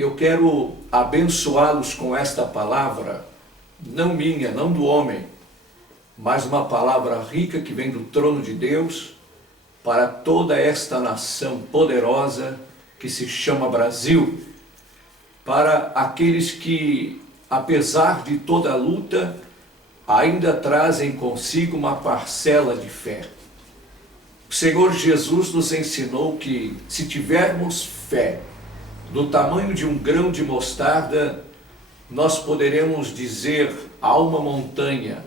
eu quero abençoá-los com esta palavra, não minha, não do homem, mas uma palavra rica que vem do trono de Deus para toda esta nação poderosa que se chama Brasil, para aqueles que, apesar de toda a luta, ainda trazem consigo uma parcela de fé. O Senhor Jesus nos ensinou que, se tivermos fé do tamanho de um grão de mostarda, nós poderemos dizer a uma montanha: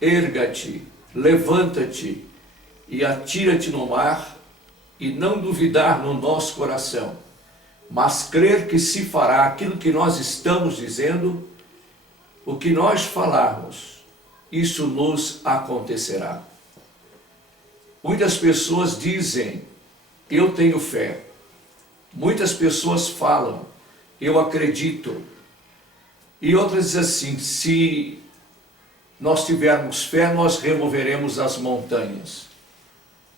erga-te, levanta-te e atira-te no mar, e não duvidar no nosso coração, mas crer que se fará aquilo que nós estamos dizendo, o que nós falarmos, isso nos acontecerá. Muitas pessoas dizem: eu tenho fé. Muitas pessoas falam: eu acredito. E outras dizem assim: se nós tivermos fé, nós removeremos as montanhas.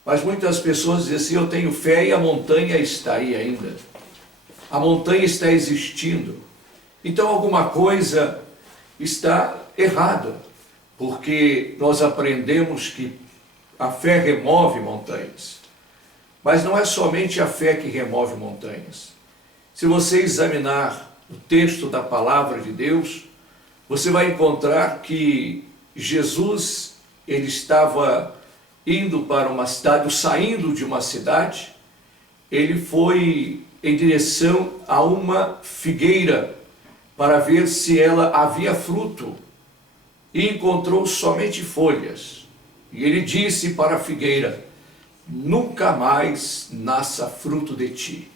Mas muitas pessoas dizem assim: eu tenho fé, e a montanha está aí ainda. A montanha está existindo. Então alguma coisa está errada, porque nós aprendemos que a fé remove montanhas. Mas não é somente a fé que remove montanhas. Se você examinar o texto da palavra de Deus, você vai encontrar que Jesus, ele estava indo para uma cidade, ou saindo de uma cidade, ele foi em direção a uma figueira para ver se ela havia fruto, e encontrou somente folhas. E ele disse para a figueira: nunca mais nasça fruto de ti.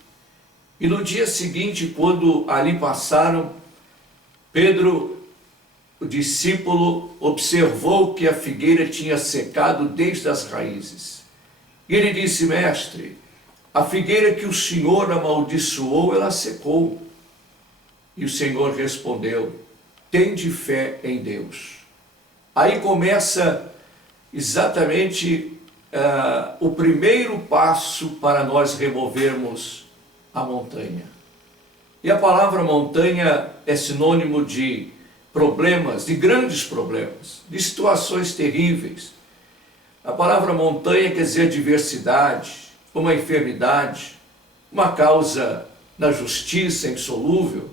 E no dia seguinte, quando ali passaram, Pedro, o discípulo, observou que a figueira tinha secado desde as raízes. E ele disse: mestre, a figueira que o Senhor amaldiçoou, ela secou. E o Senhor respondeu: tende fé em Deus. Aí começa exatamente o primeiro passo para nós removermos a montanha. E a palavra montanha é sinônimo de problemas, de grandes problemas, de situações terríveis. A palavra montanha quer dizer adversidade, uma enfermidade, uma causa na justiça insolúvel.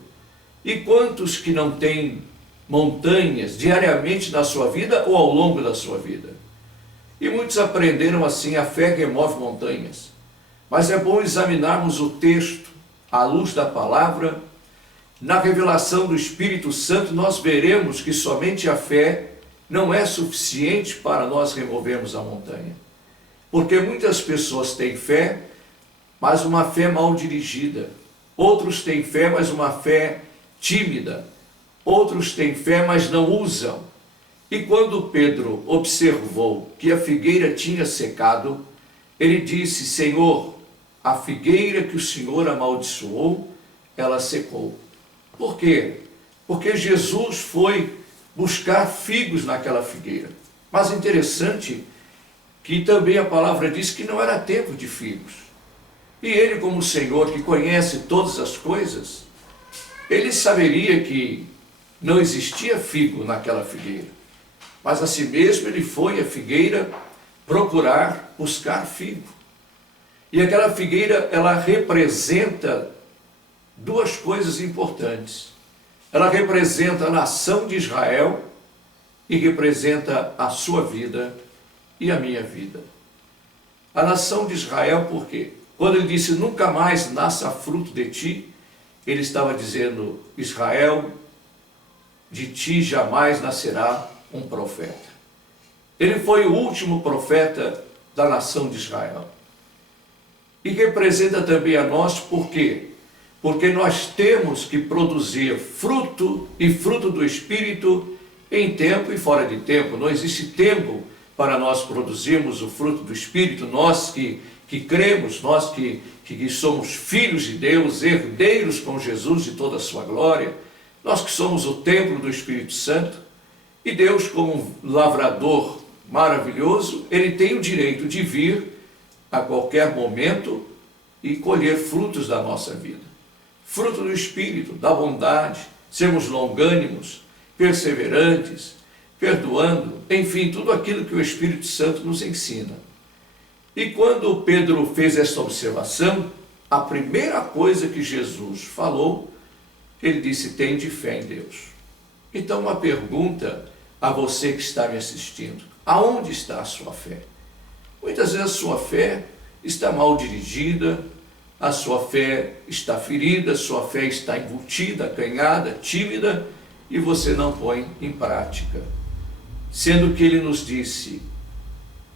E quantos que não têm montanhas diariamente na sua vida ou ao longo da sua vida? E muitos aprenderam assim: a fé remove montanhas. Mas é bom examinarmos o texto à luz da palavra. Na revelação do Espírito Santo, nós veremos que somente a fé não é suficiente para nós removermos a montanha. Porque muitas pessoas têm fé, mas uma fé mal dirigida. Outros têm fé, mas uma fé tímida. Outros têm fé, mas não usam. E quando Pedro observou que a figueira tinha secado, ele disse: Senhor, a figueira que o Senhor amaldiçoou, ela secou. Por quê? Porque Jesus foi buscar figos naquela figueira. Mas interessante que também a palavra diz que não era tempo de figos. E ele, como Senhor que conhece todas as coisas, ele saberia que não existia figo naquela figueira. Mas assim mesmo ele foi à figueira procurar, buscar figo. E aquela figueira, ela representa duas coisas importantes. Ela representa a nação de Israel e representa a sua vida e a minha vida. A nação de Israel, por quê? Quando ele disse: nunca mais nasça fruto de ti, ele estava dizendo: Israel, de ti jamais nascerá um profeta. Ele foi o último profeta da nação de Israel. E representa também a nós, por quê? Porque nós temos que produzir fruto e fruto do Espírito em tempo e fora de tempo. Não existe tempo para nós produzirmos o fruto do Espírito. Nós que cremos, nós que somos filhos de Deus, herdeiros com Jesus de toda a sua glória, nós que somos o templo do Espírito Santo, e Deus, como um lavrador maravilhoso, ele tem o direito de vir a qualquer momento e colher frutos da nossa vida. fruto do Espírito, da bondade, sermos longânimos, perseverantes, perdoando, enfim, tudo aquilo que o Espírito Santo nos ensina. E quando Pedro fez esta observação, a primeira coisa que Jesus falou, ele disse: tende fé em Deus. Então, uma pergunta a você que está me assistindo: aonde está a sua fé? Muitas vezes a sua fé está mal dirigida, a sua fé está ferida, a sua fé está embutida, acanhada, tímida, e você não põe em prática. Sendo que ele nos disse: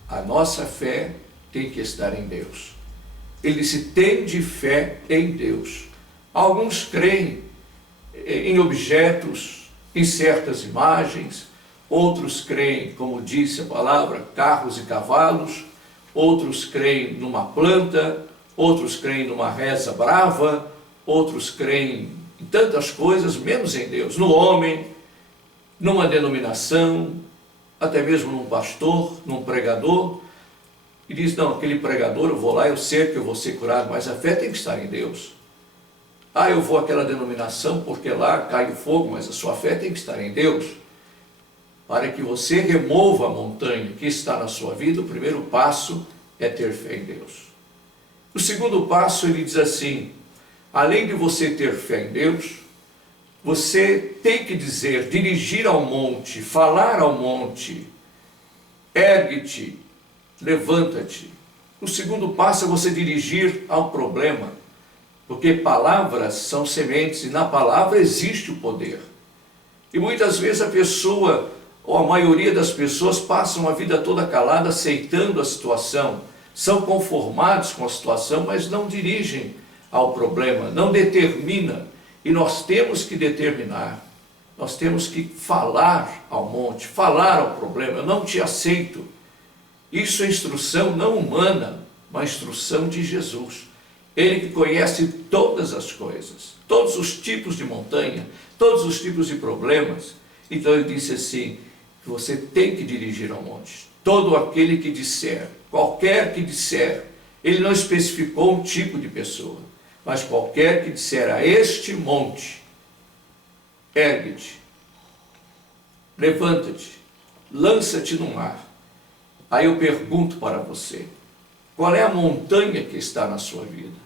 a nossa fé tem que estar em Deus. Ele disse: tende fé em Deus. Alguns creem em objetos, em certas imagens, outros creem, como disse a palavra, carros e cavalos, outros creem numa planta, outros creem numa reza brava, outros creem em tantas coisas, menos em Deus, no homem, numa denominação, até mesmo num pastor, num pregador, e diz: não, aquele pregador, eu vou lá, eu sei que eu vou ser curado, mas a fé tem que estar em Deus. Ah, eu vou àquela denominação porque lá cai o fogo, mas a sua fé tem que estar em Deus. Para que você remova a montanha que está na sua vida, o primeiro passo é ter fé em Deus. O segundo passo, ele diz assim: além de você ter fé em Deus, você tem que dizer, dirigir ao monte, falar ao monte: ergue-te, levanta-te. O segundo passo é você dirigir ao problema, porque palavras são sementes e na palavra existe o poder. E muitas vezes a pessoa, ou a maioria das pessoas, passam a vida toda calada, aceitando a situação, são conformados com a situação, mas não dirigem ao problema, não determinam. E nós temos que determinar, nós temos que falar ao monte, falar ao problema: eu não te aceito. Isso é instrução não humana, mas instrução de Jesus. Ele que conhece todas as coisas, todos os tipos de montanha, todos os tipos de problemas. Então ele disse assim, que você tem que dirigir ao monte. Todo aquele que disser, qualquer que disser, ele não especificou um tipo de pessoa, mas qualquer que disser a este monte: ergue-te, levanta-te, lança-te no mar. Aí eu pergunto para você: qual é a montanha que está na sua vida?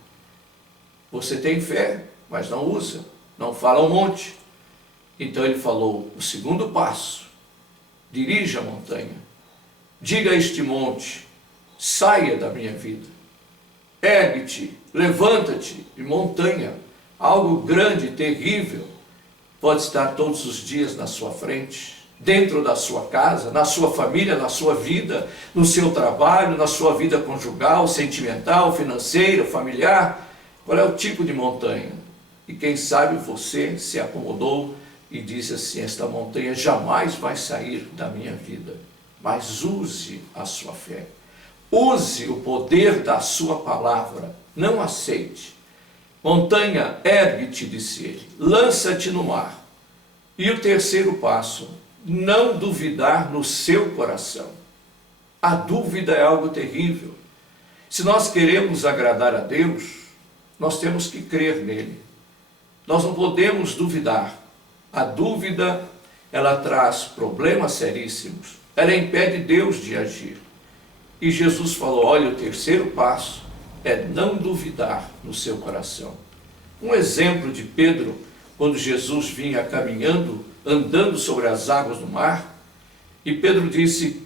Você tem fé, mas não usa, não fala ao monte. Então ele falou: o segundo passo, dirija a montanha, diga a este monte: saia da minha vida, ergue-te, levanta-te. E montanha, algo grande, terrível, pode estar todos os dias na sua frente, dentro da sua casa, na sua família, na sua vida, no seu trabalho, na sua vida conjugal, sentimental, financeira, familiar. Qual é o tipo de montanha? E quem sabe você se acomodou e disse assim: esta montanha jamais vai sair da minha vida. Mas use a sua fé, use o poder da sua palavra, não aceite. Montanha, ergue-te, disse ele, lança-te no mar. E o terceiro passo: não duvidar no seu coração. A dúvida é algo terrível. Se nós queremos agradar a Deus, nós temos que crer nele. Nós não podemos duvidar. A dúvida, ela traz problemas seríssimos. Ela impede Deus de agir. E Jesus falou: olha, o terceiro passo é não duvidar no seu coração. Um exemplo de Pedro, quando Jesus vinha caminhando, andando sobre as águas do mar, e Pedro disse: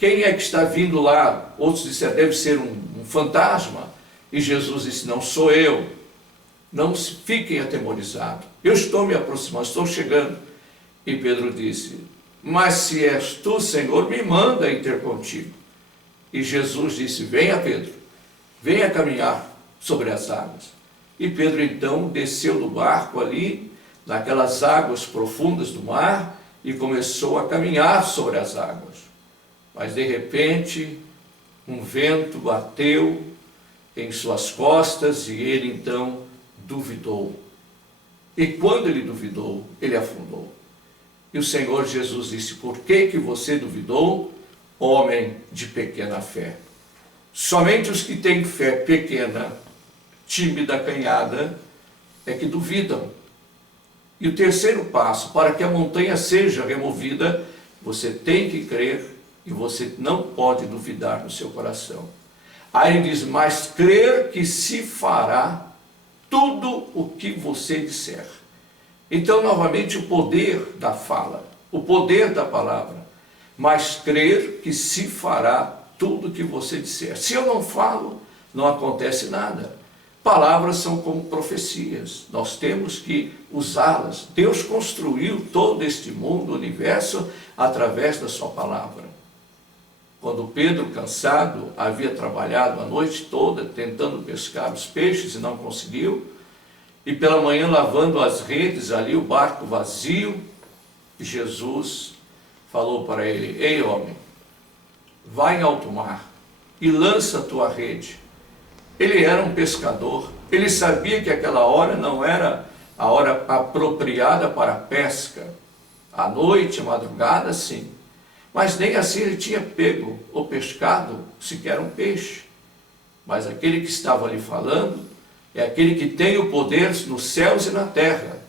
quem é que está vindo lá? Outros disseram: deve ser um fantasma. E Jesus disse: não sou eu, não fiquem atemorizados, eu estou me aproximando, estou chegando. E Pedro disse: mas se és tu, Senhor, me manda ir ter contigo. E Jesus disse: venha, Pedro, venha caminhar sobre as águas. E Pedro então desceu do barco ali, naquelas águas profundas do mar, e começou a caminhar sobre as águas. Mas de repente, um vento bateu em suas costas e ele então duvidou. E quando ele duvidou, ele afundou. E o Senhor Jesus disse: por que você duvidou, homem de pequena fé? Somente os que têm fé pequena, tímida, acanhada, é que duvidam. E o terceiro passo, para que a montanha seja removida, você tem que crer e você não pode duvidar no seu coração. Aí ele diz, mas crer que se fará tudo o que você disser. Então, novamente, o poder da fala, o poder da palavra, mas crer que se fará tudo o que você disser. Se eu não falo, não acontece nada. Palavras são como profecias, nós temos que usá-las. Deus construiu todo este mundo, o universo, através da sua palavra. Quando Pedro, cansado, havia trabalhado a noite toda tentando pescar os peixes e não conseguiu, e pela manhã lavando as redes ali, o barco vazio, Jesus falou para ele, ei homem, vai em alto mar e lança a tua rede. Ele era um pescador, ele sabia que aquela hora não era a hora apropriada para a pesca. À noite, à madrugada, sim. Mas nem assim ele tinha pego ou pescado sequer um peixe. Mas aquele que estava ali falando é aquele que tem o poder nos céus e na terra.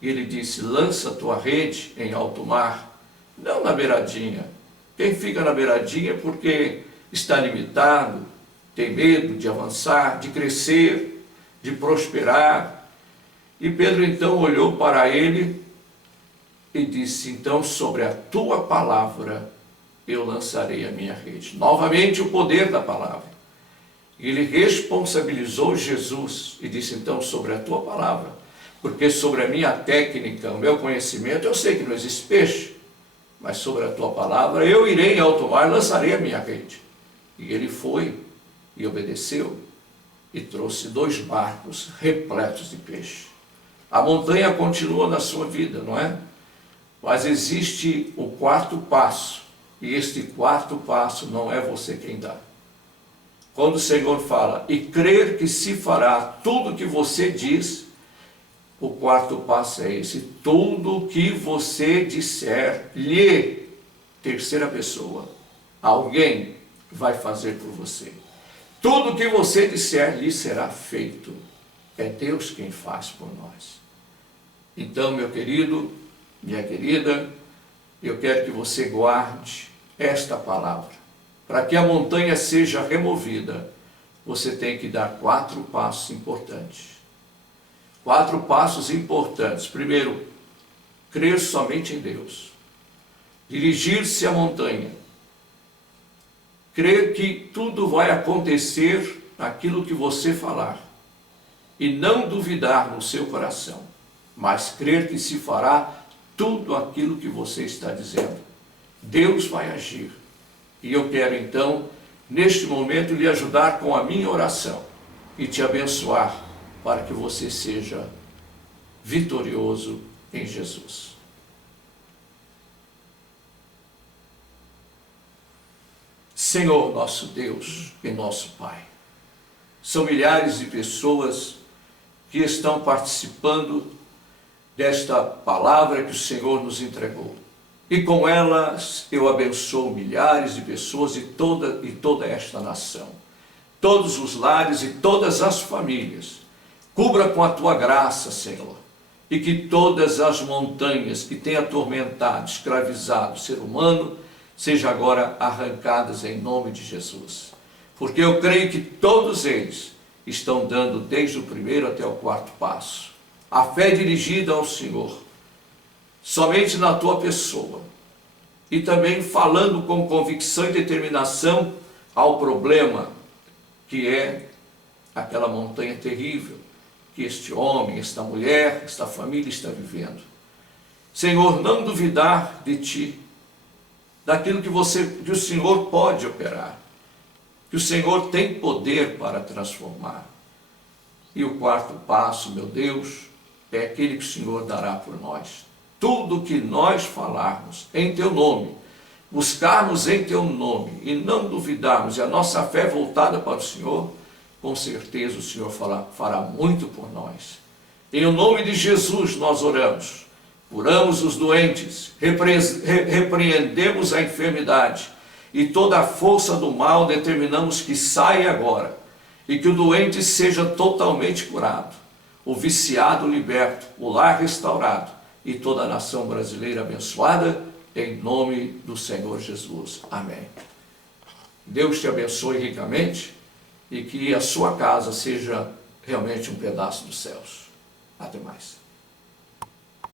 E ele disse, lança a tua rede em alto mar, não na beiradinha. Quem fica na beiradinha é porque está limitado, tem medo de avançar, de crescer, de prosperar. E Pedro então olhou para ele e disse, então sobre a tua palavra eu lançarei a minha rede. Novamente o poder da palavra. Ele responsabilizou Jesus e disse, então sobre a tua palavra, porque sobre a minha técnica, o meu conhecimento, eu sei que não existe peixe, mas sobre a tua palavra eu irei em alto mar e lançarei a minha rede. E ele foi e obedeceu e trouxe 2 barcos repletos de peixe. A montanha continua na sua vida, não é? Mas existe o 4º passo, e este 4º passo não é você quem dá. Quando o Senhor fala, e crer que se fará tudo o que você diz, o 4º passo é esse, tudo o que você disser, lhe, terceira pessoa, alguém vai fazer por você. Tudo o que você disser, lhe será feito. É Deus quem faz por nós. Então, meu querido, minha querida, eu quero que você guarde esta palavra. Para que a montanha seja removida, você tem que dar 4 passos importantes. 4 passos importantes. Primeiro, crer somente em Deus. Dirigir-se à montanha. Crer que tudo vai acontecer aquilo que você falar. E não duvidar no seu coração, mas crer que se fará tudo aquilo que você está dizendo. Deus vai agir. E eu quero então, neste momento, lhe ajudar com a minha oração e te abençoar para que você seja vitorioso em Jesus. Senhor, nosso Deus e nosso Pai, são milhares de pessoas que estão participando desta palavra que o Senhor nos entregou. E com elas eu abençoo milhares de pessoas e toda esta nação, todos os lares e todas as famílias. Cubra com a tua graça, Senhor, e que todas as montanhas que têm atormentado, escravizado o ser humano, sejam agora arrancadas em nome de Jesus. Porque eu creio que todos eles estão dando desde o 1º até o 4º passo. A fé dirigida ao Senhor, somente na tua pessoa, e também falando com convicção e determinação ao problema que é aquela montanha terrível que este homem, esta mulher, esta família está vivendo. Senhor, não duvidar de ti, daquilo que o Senhor pode operar, que o Senhor tem poder para transformar. E o 4º passo, meu Deus, é aquele que o Senhor dará por nós. Tudo que nós falarmos em teu nome, buscarmos em teu nome e não duvidarmos, e a nossa fé voltada para o Senhor, com certeza o Senhor fará muito por nós. Em nome de Jesus nós oramos, curamos os doentes, repreendemos a enfermidade e toda a força do mal determinamos que saia agora e que o doente seja totalmente curado. o viciado liberto, o lar restaurado e toda a nação brasileira abençoada, em nome do Senhor Jesus. Amém. Deus te abençoe ricamente e que a sua casa seja realmente um pedaço dos céus. Até mais.